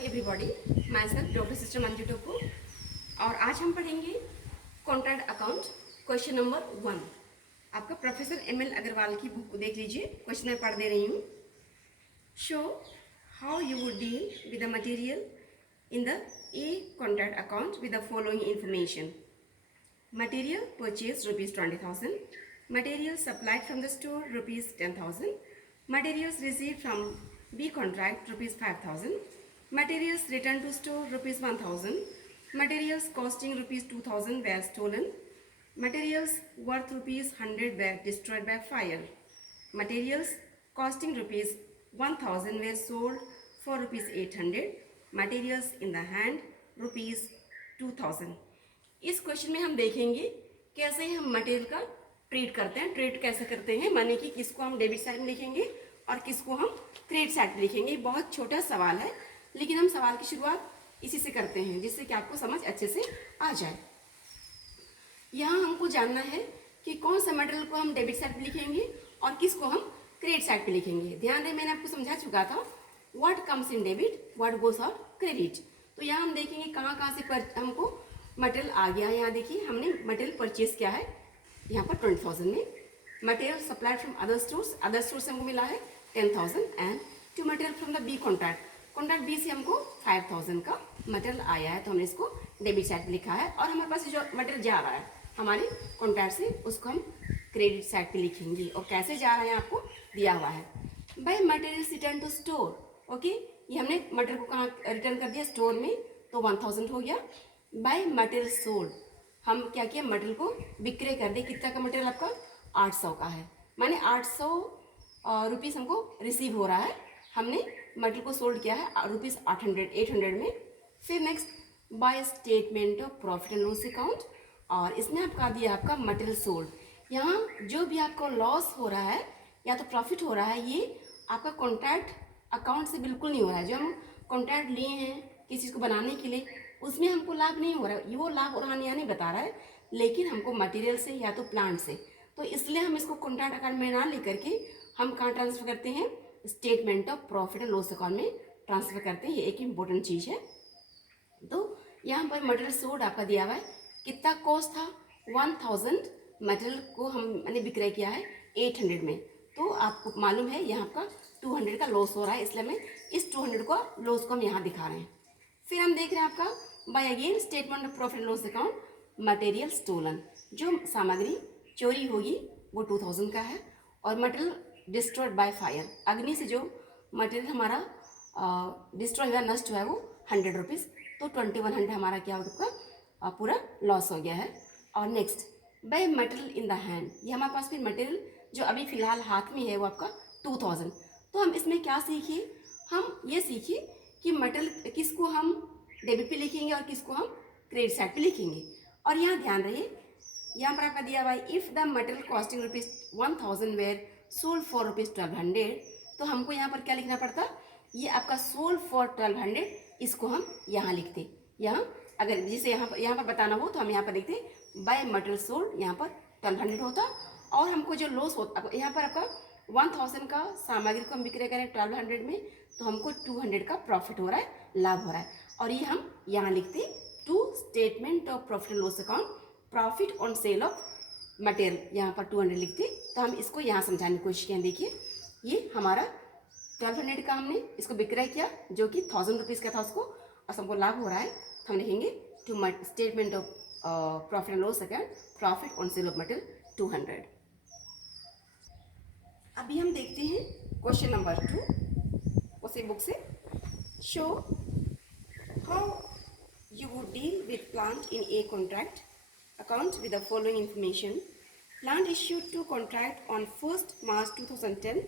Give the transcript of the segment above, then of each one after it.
Everybody, my self doctor sister Manju Toppo और आज हम पढ़ेंगे कॉन्ट्रैक्ट अकाउंट क्वेश्चन नंबर 1। आपका प्रोफेसर एमएल अग्रवाल की बुक देख लीजिए। क्वेश्चन मैं पढ़ दे रही हूँ। Show how you would deal with the material in the a contract account with the following information. Material purchase ₹20,000, material supplied from the store ₹10,000, materials receive from B contract ₹5,000, materials returned to store ₹1,000, materials costing ₹2,000 were stolen, materials worth ₹100 were destroyed by fire, materials costing ₹1,000 were sold for ₹800, materials in the hand ₹2,000। इस question में हम देखेंगे कैसे हम material का treat करते हैं। Treat कैसे करते हैं माने कि किसको हम डेबिट साइड में लिखेंगे और किसको हम क्रेडिट साइड में लिखेंगे। बहुत छोटा सवाल है लेकिन हम सवाल की शुरुआत इसी से करते हैं जिससे कि आपको समझ अच्छे से आ जाए। यहाँ हमको जानना है कि कौन सा मटेरियल को हम डेबिट साइड पे लिखेंगे और किसको हम क्रेडिट साइड पे लिखेंगे। ध्यान रहे मैंने आपको समझा चुका था what comes in debit what goes out credit. तो यहाँ हम देखेंगे कहाँ से हमको मटेरियल आ गया है। यहाँ देखिए हमने मटेरियल परचेज किया है यहाँ पर 20,000 में। Material supplied from other stores हमको मिला है 10,000 and to material from the B contract B से हमको 5,000 का मटेरियल आया है। तो हमने इसको डेबिट साइड पे लिखा है और हमारे पास जो मटेरियल जा रहा है हमारे कॉन्ट्रैक्ट से उसको हम क्रेडिट साइड पे लिखेंगे। और कैसे जा रहा है आपको दिया हुआ है। By material return to store. Okay, ये हमने मटेरियल को कहाँ रिटर्न कर दिया स्टोर में तो 1,000 हो गया। बाय मटेरियल सोल्ड हम क्या किया मटेरियल को विक्रय कर दिया। कितना का मटेरियल आपका 800 का है माने 800 रुपीज़ हमको रिसीव हो रहा है। हमने मटेरियल को सोल्ड किया है ₹800 में। फिर next bye statement of profit and loss account और इसमें आपका दिया आपका मटेरियल सोल्ड। यहाँ जो भी आपको लॉस हो रहा है या तो प्रॉफिट हो रहा है ये आपका कॉन्ट्रैक्ट अकाउंट से बिल्कुल नहीं हो रहा है। जो हम कॉन्ट्रैक्ट लिए हैं किसी चीज़ को बनाने के लिए उसमें हमको लाभ नहीं हो रहा है। वो लाभ और हानि नहीं बता रहा है लेकिन हमको मटेरियल से या तो प्लांट से। तो इसलिए हम इसको कॉन्ट्रैक्ट अकाउंट में ना लेकर के हम कहाँ ट्रांसफ़र करते हैं statement of profit and loss account में ट्रांसफ़र करते हैं। ये एक इम्पोर्टेंट चीज़ है। तो यहाँ पर मटेरियल सोल्ड आपका दिया हुआ है। कितना कॉस्ट था 1,000 मटेरियल को हमने विक्रय किया है 800 में। तो आपको मालूम है यहाँ का 200 का लॉस हो रहा है इसलिए मैं इस 200 का लॉस को हम यहाँ दिखा रहे हैं। फिर हम देख रहे हैं आपका by again statement of profit and loss account material stolen. जो सामग्री चोरी होगी वो 2,000 का है और मटेरियल डिस्ट्रॉयड बाय फायर अग्नि से जो मटेरियल हमारा डिस्ट्रॉय हुआ नष्ट हुआ है वो 100 रुपीज़। तो 2100 हमारा क्या होगा पूरा लॉस हो गया है। और next by material in the hand ये हमारे पास फिर मटेरियल जो अभी फ़िलहाल हाथ में है वो आपका 2,000। तो हम इसमें क्या सीखिए हम ये सीखिए कि मटेरियल किसको हम डेबिट पे लिखेंगे और किसको हम क्रेडिट साइड पे लिखेंगे। और यहाँ ध्यान रहे यहाँ पर आपका दिया हुआ है if the material costing ₹1,000 were sold for ₹1,200। तो हमको यहाँ पर क्या लिखना पड़ता ये आपका सोल्ड फॉर 1,200 इसको हम यहाँ लिखते। यहाँ अगर जिसे यहाँ पर बताना हो तो हम यहाँ पर लिखते बाय मटेरियल सोल्ड यहाँ पर 1,200 होता और हमको जो लॉस होता यहाँ पर आपका 1,000 का सामग्री को हम विक्रय करें 1,200 में तो हमको 200 का प्रॉफिट हो रहा है लाभ हो रहा है। और ये हम यहाँ लिखते to statement of profit and loss account profit on sale of material यहाँ पर 200 लिखते। तो हम इसको यहाँ समझाने की कोशिश किया। देखिए ये हमारा 1,200 का हमने इसको विक्रय किया जो कि 1,000 रुपीज़ का था उसको और हमको लाभ हो रहा है। तो हम लिखेंगे to statement of profit and loss account profit on sale of material 200। अभी हम देखते हैं क्वेश्चन नंबर 2 उसी बुक से। Show how you would deal with plant in a contract account with the following information. Plant issued to contract on 1st March 2010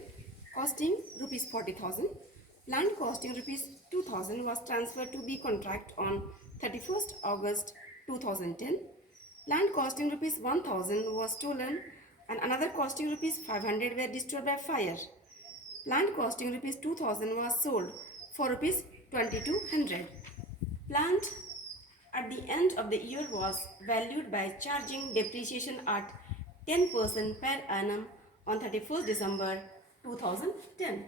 costing ₹40,000. Plant costing ₹2,000 was transferred to B contract on 31st August 2010. Plant costing ₹1,000 was stolen and another costing ₹500 were destroyed by fire. Plant costing ₹2,000 was sold for ₹2,200. Plant at the end of the year was valued by charging depreciation at 10% per annum on 31st December 2010।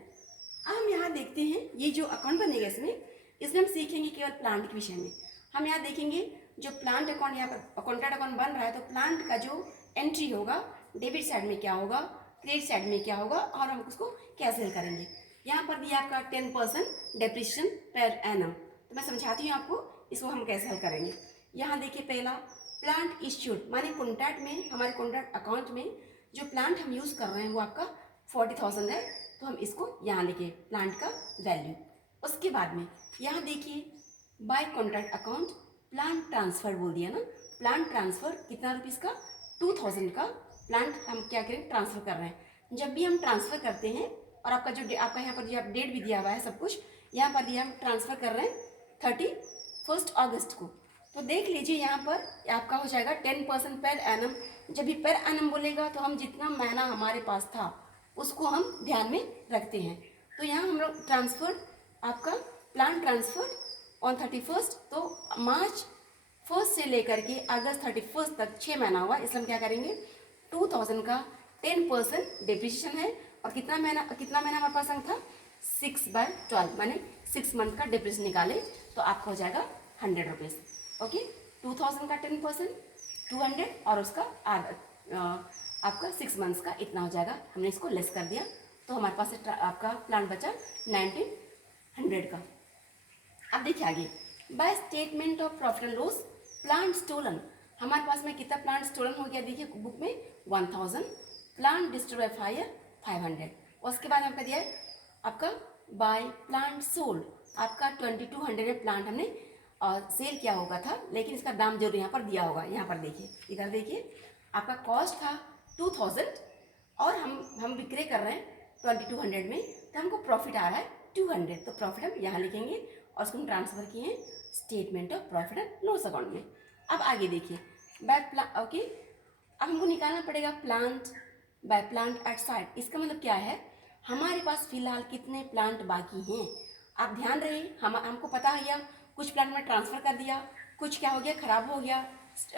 अब हम यहाँ देखते हैं ये जो account बनेगा इसमें इसमें हम सीखेंगे केवल प्लांट के विषय में। हम यहाँ देखेंगे जो प्लांट अकाउंट, यहाँ पर कॉन्ट्रैक्ट अकाउंट बन रहा है, तो प्लांट का जो एंट्री होगा डेबिट साइड में क्या होगा, क्रेडिट साइड में क्या होगा, और हम उसको कैसे हल करेंगे। यहाँ पर दिया आपका 10% डेप्रिसिएशन पर एनम। तो मैं समझाती हूँ आपको इसको हम कैसे हल करेंगे। यहाँ देखिए पहला प्लांट इश्यूड, माने कॉन्ट्रैक्ट में, हमारे कॉन्ट्रैक्ट अकाउंट में जो प्लांट हम यूज़ कर रहे हैं वो आपका 40,000 है, तो हम इसको यहाँ लिखे प्लांट का वैल्यू। उसके बाद में यहाँ देखिए by contract account plant transfer बोल दिया ना, प्लांट ट्रांसफर कितना रुपीज़ का, 2,000 का प्लांट हम क्या करें ट्रांसफर कर रहे हैं। जब भी हम ट्रांसफर करते हैं, और आपका जो आपका यहाँ पर जो डेट भी दिया हुआ है सब कुछ यहाँ पर दिया, हम ट्रांसफर कर रहे हैं 31 अगस्त को, तो देख लीजिए यहाँ पर आपका हो जाएगा 10% पर एनम। जब भी पर एनम बोलेगा तो हम जितना महीना हमारे पास था उसको हम ध्यान में रखते हैं। तो यहाँ हम लोग ट्रांसफर आपका प्लान ट्रांसफर ऑन 31, तो मार्च 1 से लेकर के अगस्त 31 तक 6 महीना हुआ, इसलिए हम क्या करेंगे 2,000 का 10% डिप्रिसिएशन है, और कितना महीना हमारे पास था 6/12, माने 6 मंथ का डिप्रिसिएशन निकाले तो आपका हो जाएगा 100 रुपीज़। ओके, 2,000 का 10% 200, और उसका आपका 6 मंथ्स का इतना हो जाएगा, हमने इसको लेस कर दिया, तो हमारे पास आपका प्लान बचा 1900 का। अब देखिए आगे, by statement of profit and loss plant stolen, हमारे पास में कितना प्लांट स्टोलन हो गया, देखिए बुक में 1000, प्लांट डिस्ट्रॉय बाय फायर 500, उसके बाद आपका दिया है आपका बाय प्लांट सोल्ड, आपका 2200 प्लांट हमने सेल किया होगा था, लेकिन इसका दाम जरूर यहाँ पर दिया होगा। यहाँ पर देखिए, इधर देखिए आपका कॉस्ट था 2000 और हम विक्रय कर रहे हैं 2200 में, तो हमको प्रॉफिट आ रहा है 200, तो प्रॉफिट हम यहाँ लिखेंगे और उसको हम ट्रांसफर किए हैं statement of profit and loss account में। अब आगे देखिए ओके, अब हमको निकालना पड़ेगा plant by plant at site. इसका मतलब क्या है, हमारे पास फिलहाल कितने प्लांट बाकी हैं। आप ध्यान रहे, हमको पता है या कुछ प्लांट में ट्रांसफ़र कर दिया, कुछ क्या हो गया खराब हो गया,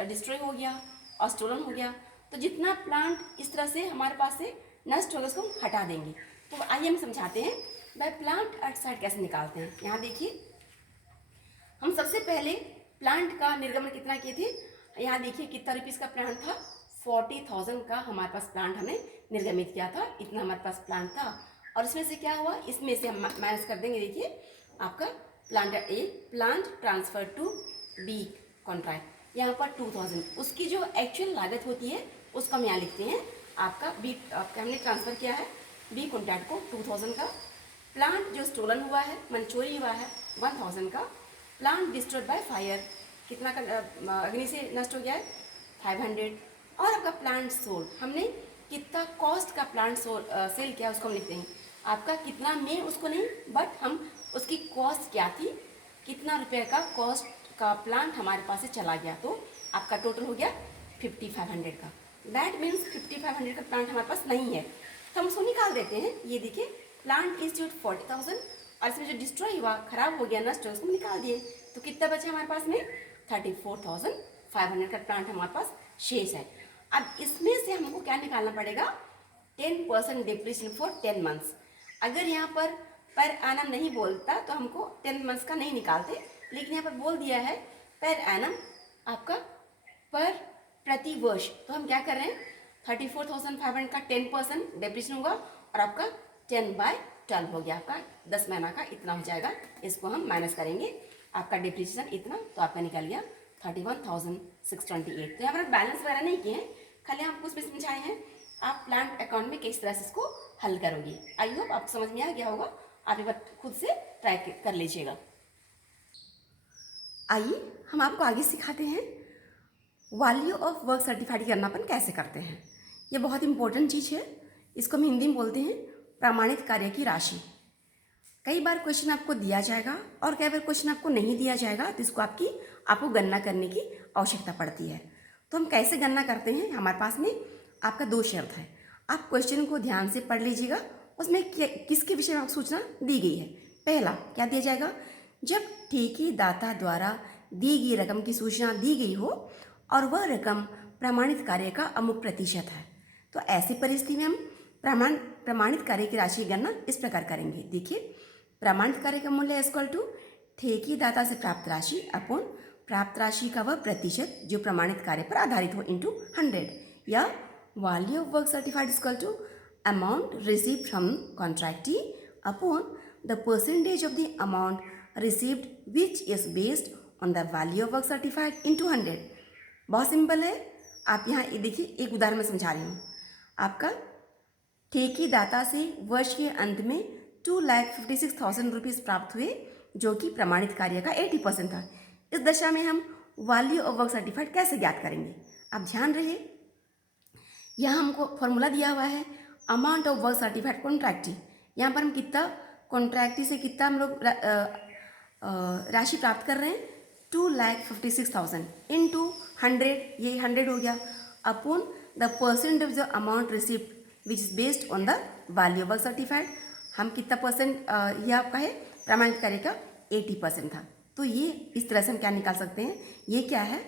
डिस्ट्रॉय हो गया और स्टोलन हो गया, तो जितना प्लांट इस तरह से हमारे पास से नष्ट होगा उसको हम हटा देंगे। तो आइए हम समझाते हैं बाय प्लांट एट साइट कैसे निकालते हैं। यहाँ देखिए, हम सबसे पहले प्लांट का निर्गमन कितना किए थे, यहाँ देखिए कितना रुपीज़ का प्लांट था, 40,000 का हमारे पास प्लांट हमने निर्गमित किया था, इतना हमारे पास प्लांट था। और इसमें से क्या हुआ, इसमें से हम माइनस कर देंगे। देखिए आपका plant A plant transfer to B contract, यहाँ पर 2000, उसकी जो एक्चुअल लागत होती है उसको हम यहाँ लिखते हैं। आपका बी आपका हमने ट्रांसफ़र किया है बी कॉन्ट्रैक्ट को 2000 का, प्लांट जो स्टोलन हुआ है मन चोरी हुआ है 1000 का, प्लांट डिस्ट्रॉयड बाय फायर कितना का अग्नि से नष्ट हो गया है 500, और आपका प्लांट सोल्ड, हमने कितना कॉस्ट का प्लांट सेल किया उसको हम लिखते हैं। आपका कितना में उसको नहीं, बट हम उसकी कॉस्ट क्या थी, कितना रुपये का कॉस्ट का प्लांट हमारे पास से चला गया, तो आपका टोटल हो गया 5500 का। दैट मीन्स 5500 का प्लांट हमारे पास नहीं है, तो हम उसको निकाल देते हैं। ये देखिए प्लांट इज 40,000 और इसमें जो डिस्ट्रॉय हुआ खराब हो गया नष्ट हो उसको निकाल दिए, तो कितना बचा हमारे पास में 34,500 का प्लांट हमारे पास शेष है। अब इसमें से हमको क्या निकालना पड़ेगा, 10% डिप्रिसिएशन फॉर 10 मंथ्स। अगर यहाँ पर एनम नहीं बोलता तो हमको 10 मंथ्स का नहीं निकालते, लेकिन यहाँ पर बोल दिया है पर एनम आपका पर प्रति वर्ष, तो हम क्या कर रहे हैं 34,500 का 10% डिप्रिसिएशन होगा और आपका 10/12 हो गया, आपका 10 महीना का इतना हो जाएगा। इसको हम माइनस करेंगे, आपका डिप्रिसिएशन इतना, तो आपका निकल गया 31,628। तो यहाँ पर बैलेंस वगैरह नहीं किए हैं, खाली आपको उसमें समझाए हैं आप प्लांट अकाउंट में किस तरह से इसको हल करोगे। आई होप आपको समझ में आ गया होगा, आप एक बार खुद से ट्राई कर लीजिएगा। आइए हम आपको आगे सिखाते हैं वैल्यू ऑफ वर्क सर्टिफाइड करना अपन कैसे करते हैं। ये बहुत इंपॉर्टेंट चीज़ है, इसको हम हिंदी में बोलते हैं प्रमाणित कार्य की राशि। कई बार क्वेश्चन आपको दिया जाएगा और कई बार क्वेश्चन आपको नहीं दिया जाएगा, तो इसको आपको गणना करने की आवश्यकता पड़ती है। तो हम कैसे गणना करते हैं, हमारे पास में आपका 2 शर्त है। आप क्वेश्चन को ध्यान से पढ़ लीजिएगा, उसमें किसके विषय में आपको सूचना दी गई है। पहला क्या दिया जाएगा, जब ठेकेदाता द्वारा दी गई रकम की सूचना दी गई हो और वह रकम प्रमाणित कार्य का अमुक प्रतिशत है, तो ऐसी परिस्थिति में हम प्रमाणित कार्य की राशि की गणना इस प्रकार करेंगे। देखिए, प्रमाणित कार्य का मूल्य इक्वल टू ठेकेदाता से प्राप्त राशि अपॉन प्राप्त राशि का वह प्रतिशत जो प्रमाणित कार्य पर आधारित हो इंटू 100, या value of work certified equal to amount received from contractee upon the percentage of the amount received which is based on the value of work certified into 100। बहुत सिंपल है। आप यहाँ ये देखिए, एक उदाहरण में समझा रही हूँ। आपका ठेकेदाता से वर्ष के अंत में 2,56,000 रुपीज़ प्राप्त हुए, जो कि प्रमाणित कार्य का 80% था। इस दशा में हम वैल्यू ऑफ वर्क सर्टिफाइड कैसे ज्ञात करेंगे? आप ध्यान रहे, यहाँ हमको फॉर्मूला दिया हुआ है अमाउंट ऑफ वर्क सर्टिफाइड कॉन्ट्रैक्टी। यहाँ पर हम कितना कॉन्ट्रैक्टी से कितना हम लोग राशि प्राप्त कर रहे हैं, 2,56,000 इंटू 100, ये 100 हो गया, upon the percent of the amount receipt which is based on the value of work certified. हम कितना परसेंट, ये आपका है प्रमाणित कार्य का 80% था। तो ये इस तरह से हम क्या निकाल सकते हैं, ये क्या है,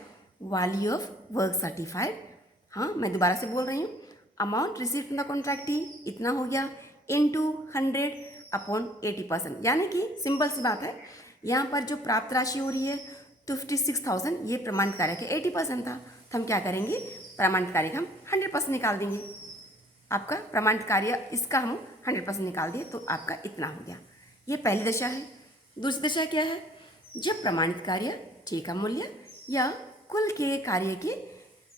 वैल्यू ऑफ वर्क सर्टिफाइड। हाँ, मैं दोबारा से बोल रही हूँ, अमाउंट रिसीव्ड फ्रॉम द कॉन्ट्रैक्टी इतना हो गया इंटू 100 अपॉन 80%। यानी कि सिंपल सी बात है, यहाँ पर जो प्राप्त राशि हो रही है 56,000, ये प्रमाणित कार्य का 80% था। तो हम क्या करेंगे, प्रमाणित कार्य का हम 100% निकाल देंगे। आपका प्रमाणित कार्य इसका हम 100% निकाल दिए, तो आपका इतना हो गया। ये पहली दशा है। दूसरी दशा क्या है, जब प्रमाणित कार्य ठेका मूल्य या कुल के कार्य के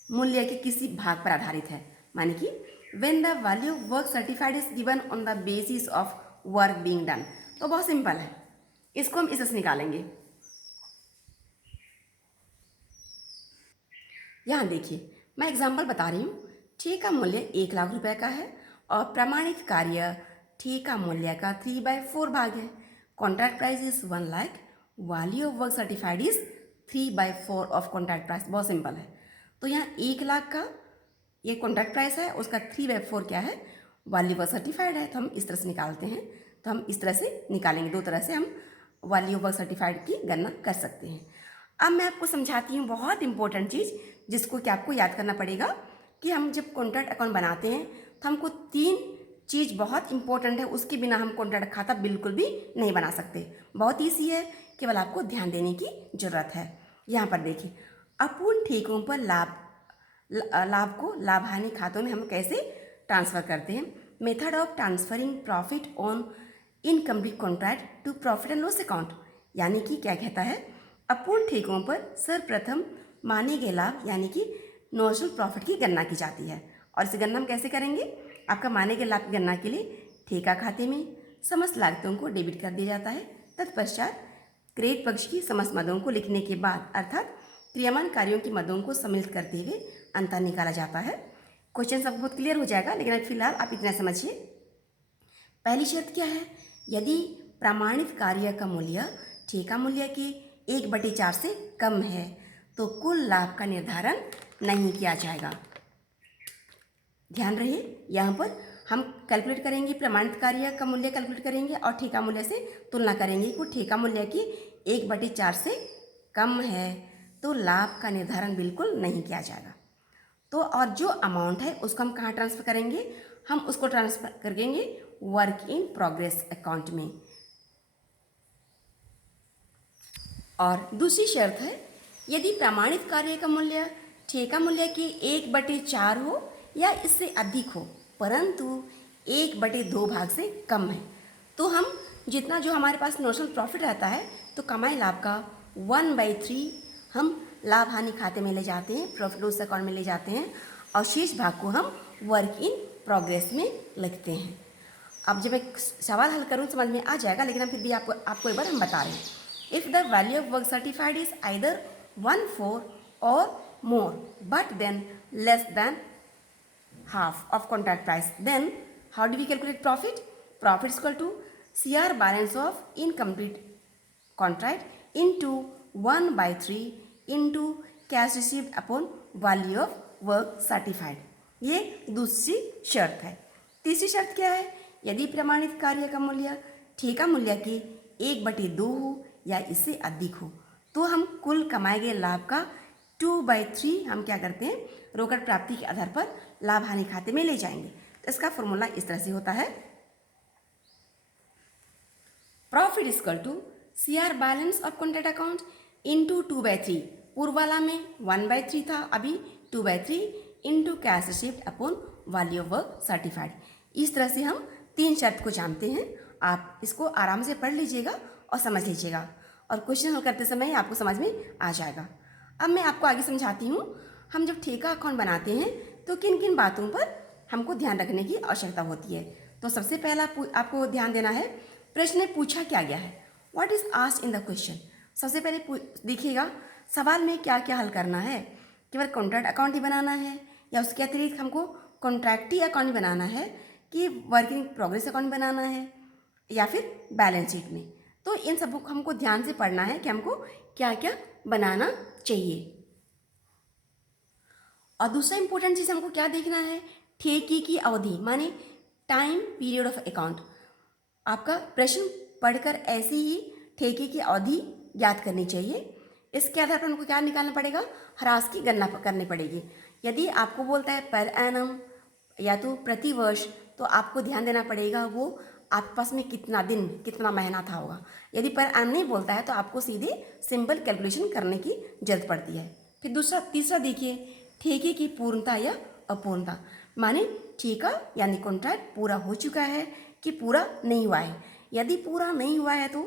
मूल्य के किसी भाग पर आधारित है, माने कि when the value of work certified is given on the basis of work being done. तो बहुत सिंपल है, इसको हम इस तरह से निकालेंगे। यहाँ देखिए, मैं एग्जाम्पल बता रही हूँ। ठेका मूल्य 1,00,000 रुपये का है और प्रमाणित कार्य ठेका मूल्य का 3/4 भाग है। Contract price is 1,00,000, value of work certified is 3/4 of contract price. बहुत सिंपल है। तो यहाँ 1,00,000 का ये कॉन्ट्रैक्ट प्राइस है, उसका 3/4 क्या है, वैल्यू वर्क सर्टिफाइड है। तो हम इस तरह से निकालते हैं। तो हम इस तरह से निकालेंगे, दो तरह से हम वैल्यू वर्क सर्टिफाइड की गणना कर सकते हैं। अब मैं आपको समझाती हूँ बहुत इंपॉर्टेंट चीज़, जिसको कि आपको याद करना पड़ेगा कि हम जब कॉन्ट्रैक्ट अकाउंट बनाते हैं तो हमको 3 चीज़ बहुत इंपॉर्टेंट है, उसके बिना हम कॉन्ट्रैक्ट खाता बिल्कुल भी नहीं बना सकते। बहुत ईजी है, केवल आपको ध्यान देने की ज़रूरत है। यहाँ पर देखिए, अपूर्ण ठेकों पर लाभ को लाभ हानि खातों में हम कैसे ट्रांसफ़र करते हैं। Method of transferring profit on incomplete contract to profit and loss account. यानी कि क्या कहता है, अपूर्ण ठेकों पर सर्वप्रथम माने गए लाभ यानी कि नॉमिनल प्रॉफिट की गणना की जाती है। और इस गणना हम कैसे करेंगे, आपका माने गए लाभ की गणना के लिए ठेका खाते में समस्त लागतों को डेबिट कर दिया जाता है। तत्पश्चात क्रेडिट पक्ष की समस्त मदों को लिखने के बाद, अर्थात क्रियामान कार्यों की मदों को सम्मिलित करते हुए अंतर निकाला जाता है। क्वेश्चन सब बहुत क्लियर हो जाएगा, लेकिन अब फिलहाल आप इतना समझिए। पहली शर्त क्या है, यदि प्रमाणित कार्य का मूल्य ठेका मूल्य के 1/4 से कम है तो कुल लाभ का निर्धारण नहीं किया जाएगा। ध्यान रहे, यहाँ पर हम कैलकुलेट करेंगे, प्रमाणित कार्य का मूल्य कैलकुलेट करेंगे और ठेका मूल्य से तुलना करेंगे कि ठेका मूल्य की 1/4 से कम है तो लाभ का निर्धारण बिल्कुल नहीं किया जाएगा। तो और जो अमाउंट है उसको हम कहाँ ट्रांसफ़र करेंगे, हम उसको ट्रांसफ़र करेंगे वर्क इन प्रोग्रेस अकाउंट में। और दूसरी शर्त है, यदि प्रमाणित कार्य का मूल्य ठेका मूल्य के 1/4 हो या इससे अधिक हो परंतु 1/2 भाग से कम है, तो हम जितना जो हमारे पास नॉमिनल प्रॉफिट रहता है तो कमाई लाभ का 1/3 हम लाभ हानि खाते में ले जाते हैं, प्रॉफिट लॉस अकाउंट में ले जाते हैं और शेष भाग को हम वर्क इन प्रोग्रेस में लिखते हैं। अब जब एक सवाल हल करूँ समझ में आ जाएगा, लेकिन हम फिर भी आपको एक बार हम बता रहे हैं। If the value of work certified is either 1/4 और more but then less than half of contract price, then how do we calculate profit? Profit is equal to CR balance of incomplete contract into 1/3 into cash received upon value of work certified। ये दूसरी शर्त है। तीसरी शर्त क्या है, यदि प्रमाणित कार्य का मूल्य ठेका मूल्य के 1/2 हो या इससे अधिक हो तो हम कुल कमाए गए लाभ का 2/3 हम क्या करते हैं, रोकड़ प्राप्ति के आधार पर लाभ हानि खाते में ले जाएंगे। तो इसका फॉर्मूला इस तरह से होता है, profit equal to CR balance of contract account into 2/3, पूर्व वाला में 1/3 था, अभी 2/3 into cash received upon value of work certified. इस तरह से हम 3 शर्त को जानते हैं। आप इसको आराम से पढ़ लीजिएगा और समझ लीजिएगा, और क्वेश्चन हल करते समय आपको समझ में आ जाएगा। अब मैं आपको आगे समझाती हूँ। हम जब ठेका अकाउंट बनाते हैं तो किन किन बातों पर हमको ध्यान रखने की आवश्यकता होती है। तो सबसे पहला आपको ध्यान देना है, प्रश्न में पूछा क्या गया है, what is asked in the question. सबसे पहले देखिएगा सवाल में क्या क्या हल करना है। केवल कॉन्ट्रैक्ट अकाउंट ही बनाना है या उसके अतिरिक्त हमको कॉन्ट्रैक्टी अकाउंट बनाना है कि वर्किंग प्रोग्रेस अकाउंट बनाना है या फिर बैलेंस शीट में। तो इन सबको हमको ध्यान से पढ़ना है कि हमको क्या क्या बनाना चाहिए। और दूसरा इंपॉर्टेंट चीज़ हमको क्या देखना है, ठेके की अवधि माने टाइम पीरियड ऑफ अकाउंट। आपका प्रश्न पढ़कर ऐसे ही ठेके की अवधि ज्ञात करनी चाहिए। इसके आधार पर हमको क्या निकालना पड़ेगा, ह्रास की गणना करनी पड़ेगी। यदि आपको बोलता है पर एनम या तो प्रति वर्ष, तो आपको ध्यान देना पड़ेगा वो आपके पास में कितना दिन कितना महीना था होगा। यदि पर एनम नहीं बोलता है तो आपको सीधे सिंपल कैलकुलेशन करने की जरूरत पड़ती है। फिर तीसरा देखिए, ठेके की पूर्णता या अपूर्णता, माने ठेका यानी कॉन्ट्रैक्ट पूरा हो चुका है कि पूरा नहीं हुआ है। यदि पूरा नहीं हुआ है तो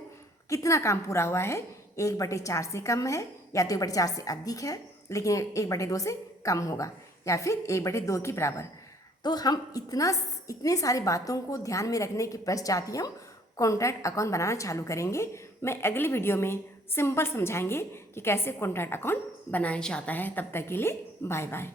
कितना काम पूरा हुआ है, 1/4 से कम है या तो 1/4 से अधिक है लेकिन 1/2 से कम होगा या फिर 1/2 के बराबर। तो हम इतने सारी बातों को ध्यान में रखने के पश्चात ही हम कॉन्ट्रैक्ट अकाउंट बनाना चालू करेंगे। मैं अगली वीडियो में सिंपल समझाएंगे कि कैसे कॉन्ट्रैक्ट अकाउंट बनाया जाता है। तब तक के लिए बाय बाय।